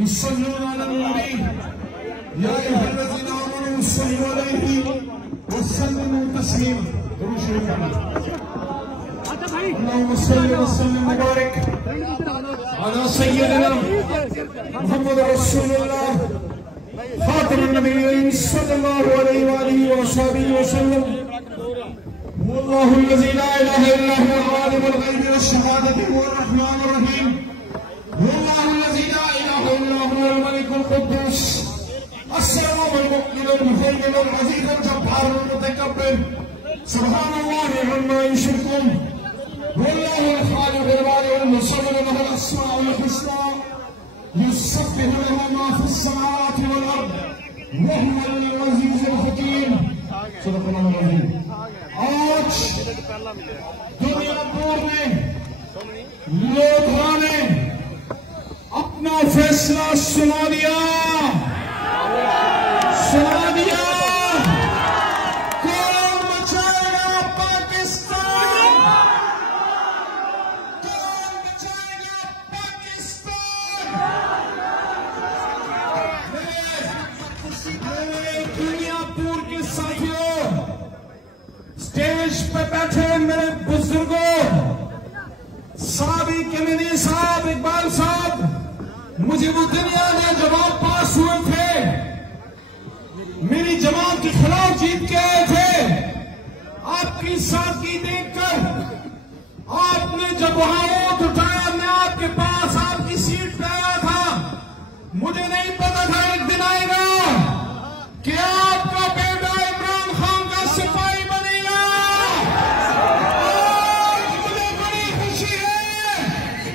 युसल्लूना Alan नबी या अय्युहल्लज़ीना आमनू सल्लू अलैहि व सल्लिमू तस्लीमा। अल्लाहुम्मा सल्लि व सल्लिम व बारिक अला सय्यिदिना मुहम्मद रसूलुल्लाह खातिमुन नबिय्यीन सल्लल्लाहु अलैहि व आलिहि व सहबिहि व सल्लम। वल्लाहुल्लज़ी ला इलाहा इल्ला हुवा आलिमुल ग़ैबि वश्शहादति हुवल रहमानुर रहीम। वल्लाहुल्लज़ी ला इलाहा इल्ला हुवल मलिकुल कुद्दूस अस्सलामुल मुमिनुल मुहैमिनुल अज़ीज़ुल जब्बारुल मुतकब्बिर सुब्हानल्लाहि अम्मा युश्रिकून। वल्लाहुल खालिकुल बारिउल मुसव्विर लहुल अस्माउल हुस्ना युसब्बिहु लहु मा फिस समावाति वल अर्द व हुवल अज़ीज़ुल हकीम। सदक़ल्लाहुल अज़ीम। आज दुनिया भर में लोगों ने अपना फैसला सुना दिया। कौन बचाएगा पाकिस्तान? कौन बचाएगा पाकिस्तान? दुनिया भर के साथियों, स्टेज पे बैठे मेरे बुजुर्गों, साबिक एमएनए साहब, इकबाल साहब, मुझे वो दुनिया में जब आप पास हुए थे, मेरी जमात के खिलाफ जीत के आए थे, आपकी सादगी देखकर आपने जब वहां वोट उठाया, मैं आपके पास आपकी सीट पे आया था। मुझे नहीं पता था एक दिन आएगा कि आपका बेटा इमरान खान का सिपाही बनेगा। मुझे बड़ी खुशी है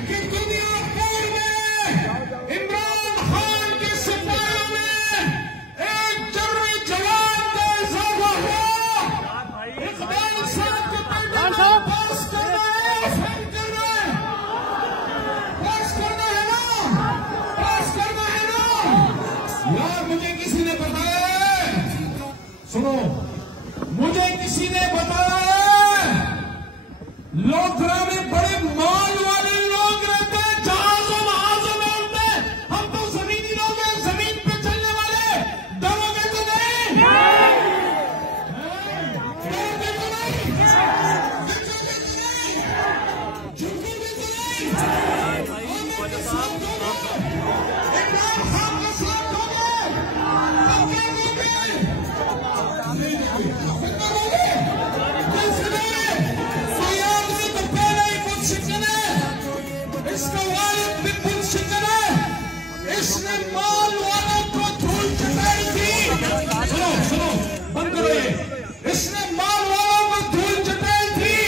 कि दुनिया भर में इमरान खान के सिपाहियों में एक जनरल जवान का इजाफा हुआ। इकबाल साहब को पास करना है, पास करना है ना, पास करना है ना। यार मुझे किसी ने बताया, सुनो, मुझे किसी ने बताया लोकरा में बड़े माल वाले लोग रहते हैं, जहाजों महाजों में उड़ते हैं। हम तो जमीनी लोग हैं, जमीन पे चलने वाले। डरोगे तो नहीं? डरोगे तो नहीं? झुकोगे तो नहीं? आमिर के साथ दोगे, इमरान खान के साथ दोगे, पक्का दोगे? नहीं दोगे, पक्का दोगे? कैसे दोगे? कोई आदमी तो पहले ही पुनशिकन है, इसका वालिद भी पुनशिकन है। इसने माल वालों को धूल चटाई थी। सुनो सुनो, बंद करो ये। इसने माल वालों को धूल चटाई थी।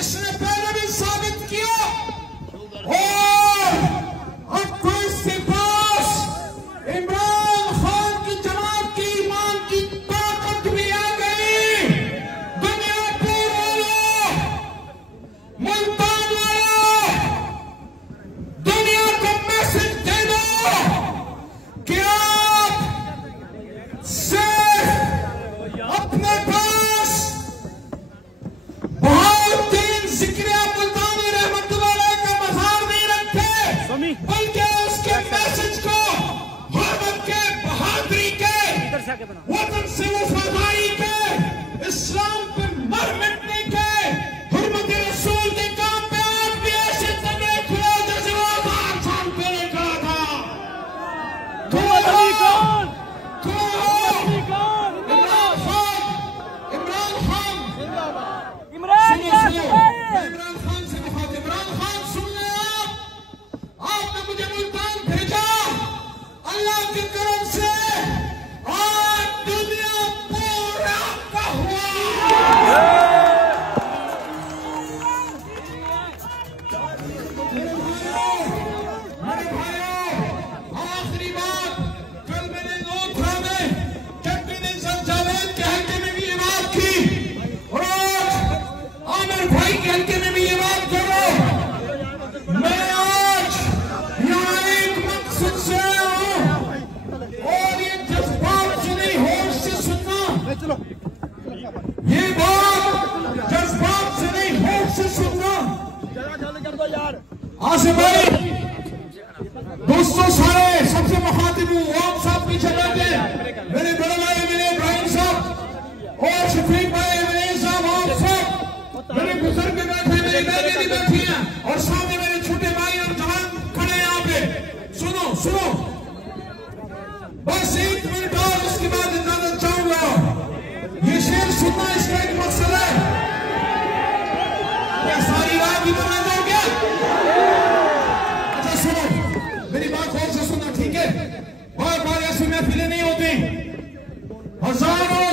इसने पहले भी साबित किया, और अब तो इसके पास इमरान खान की जमात की ईमान की ताकत भी आ गई। दुनिया भर वालों, मुल्तान वालों, दुनिया को मैसेज दे दो कि आप सिर्फ अपने पास बहाउद्दीन ज़िक्रिया मुल्तानी रहमतुल्लाह अलैह का मज़ार नहीं रखे, बल्कि उसके मैसेज को हुर्मत के, बहादुरी के, वतन से वफादारी के, इस्लाम पे मर मिटने के, हुर्मत रसूल के काम पे आज भी ऐसे तगड़े खड़े जैसे वो 1000 साल पहले खड़ा था। इमरान खान इमरान खान से बहुत, इमरान खान सुन ले आप, आपने मुझे मुल्तान भेजा, अल्लाह की तरफ से आज दुनिया पूरा का हुआ। मेरे भाइयों, आखिरी बात, कल मैंने लोथरा में कैप्टन जावेद के हल्के में भी ये बात की, और आज आमिर भाई के हल्के में भी ये बात करो। मैं आज यहाँ एक मकसद से आया हूँ, और ये जज्बात से नहीं, होश से सुनना। ये बात जज्बात से नहीं, होश से सुनना। आसिफ भाई, दोस्तों सारे सबसे मुखातिब हूँ, ओम साहब पीछे बैठे, मेरे बड़े भाई मेरे इब्राहिम साहब और शफीक भाई मेरे साहब, आप सब मेरे बुजुर्ग बैठे, मेरी बहनें भी बैठी हैं और सामने मेरे छोटे भाई और जवान खड़े हैं यहाँ पे। सुनो सुनो, बस 1 मिनट और उसके बाद इजाजत चाहूंगा। ये शेर सुनना इसका एक मकसद है। क्या सारी रात ही बना दोगे? अच्छा सुनो, मेरी बात गौर से सुनना, ठीक है? बार बार ऐसी महफिलें नहीं होती। हजारों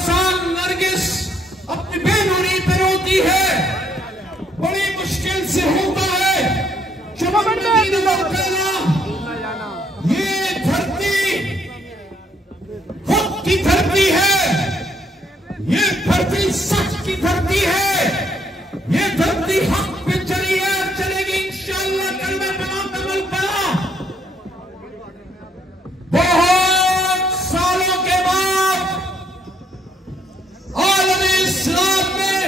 साल नरगिस अपनी बेनूरी पे रोती है, बड़ी मुश्किल से होता है ये धरती हक की धरती है, ये धरती सच की धरती है, ये धरती हक पे चली है, चलेगी इंशाअल्लाह। कलमे पढ़ा, कमल पढ़ा। बहुत सालों के बाद आलम इस्लाम में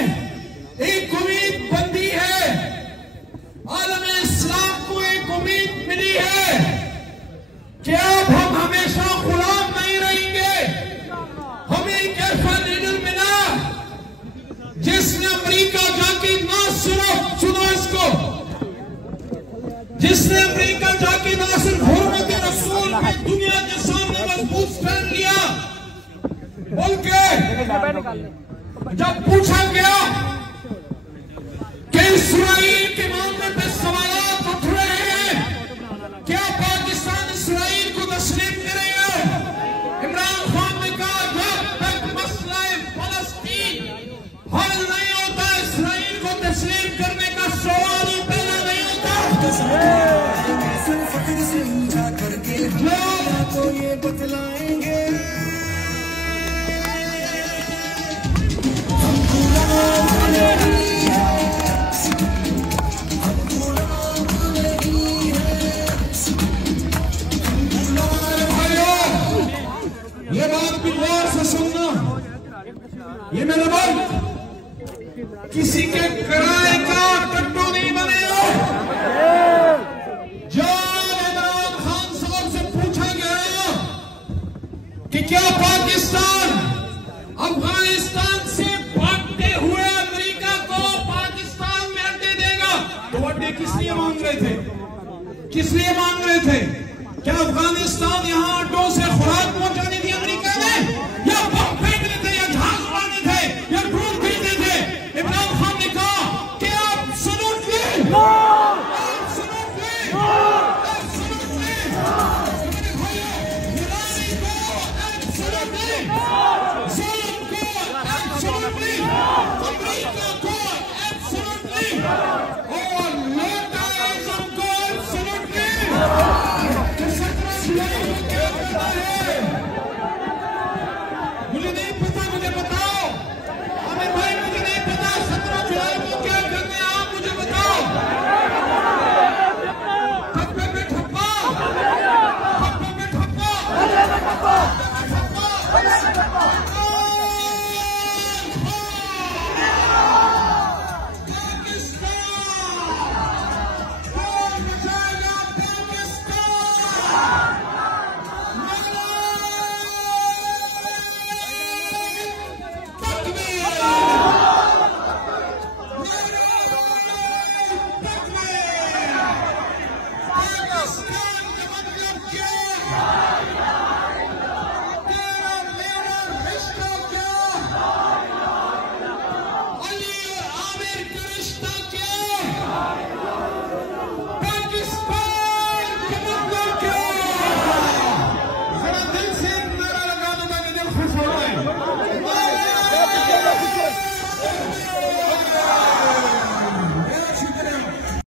एक उम्मीद बंधी है, आलम इस्लाम को एक उम्मीद मिली है कि अब हम हमेशा गुलाम नहीं रहेंगे। हमें एक ऐसा लीडर मिला जिसने अमेरिका जाके ना सुनो इसको, जिसने अमेरिका जाके ना सिर्फ हुर्मत रसूल में दुनिया के सामने मजबूत स्टैंड लिया, बल्कि जब पूछा गया कि इस्राइल के मामले पे सवाल उठ रहे हैं, क्या पाकिस्तान इस्राइल को तस्लीम करेगा? इमरान खान ने कहा जब तक मसला फलस्तीन हल नहीं होता, इस्राइल को तस्लीम करने का सवाल ही पैदा नहीं होता। तो ये बतलाएंगे ये बात भी गौर से सुनना, ये मेरा बात किसी के किराए का टट्टू नहीं बनेगा। जब इमरान खान साहब से पूछा गया कि क्या पाकिस्तान अफगानिस्तान से भागते हुए अमेरिका को पाकिस्तान में अड्डे देगा, तो अड्डे किस लिए मांग रहे थे? किस लिए मांग रहे थे? क्या अफगानिस्तान यहाँ अड्डों से खुराक पहुंचानी थी अमेरिका ने, या बम फेंकने थे, या जहाज उड़ाने थे, या ड्रोन भेजने थे? इमरान खान ने कहा कि आप सलूट लें, आप सलूट लें, आप सलूट लें। मेरे भाइयों, ईरानी को आप सलूट लें, ज़ुल्म को आप सलूट लें, अमेरिका को आप सलूट लें, और लोटा आज़म को आप सलूट लें। 17 जुलाई को क्या करना है?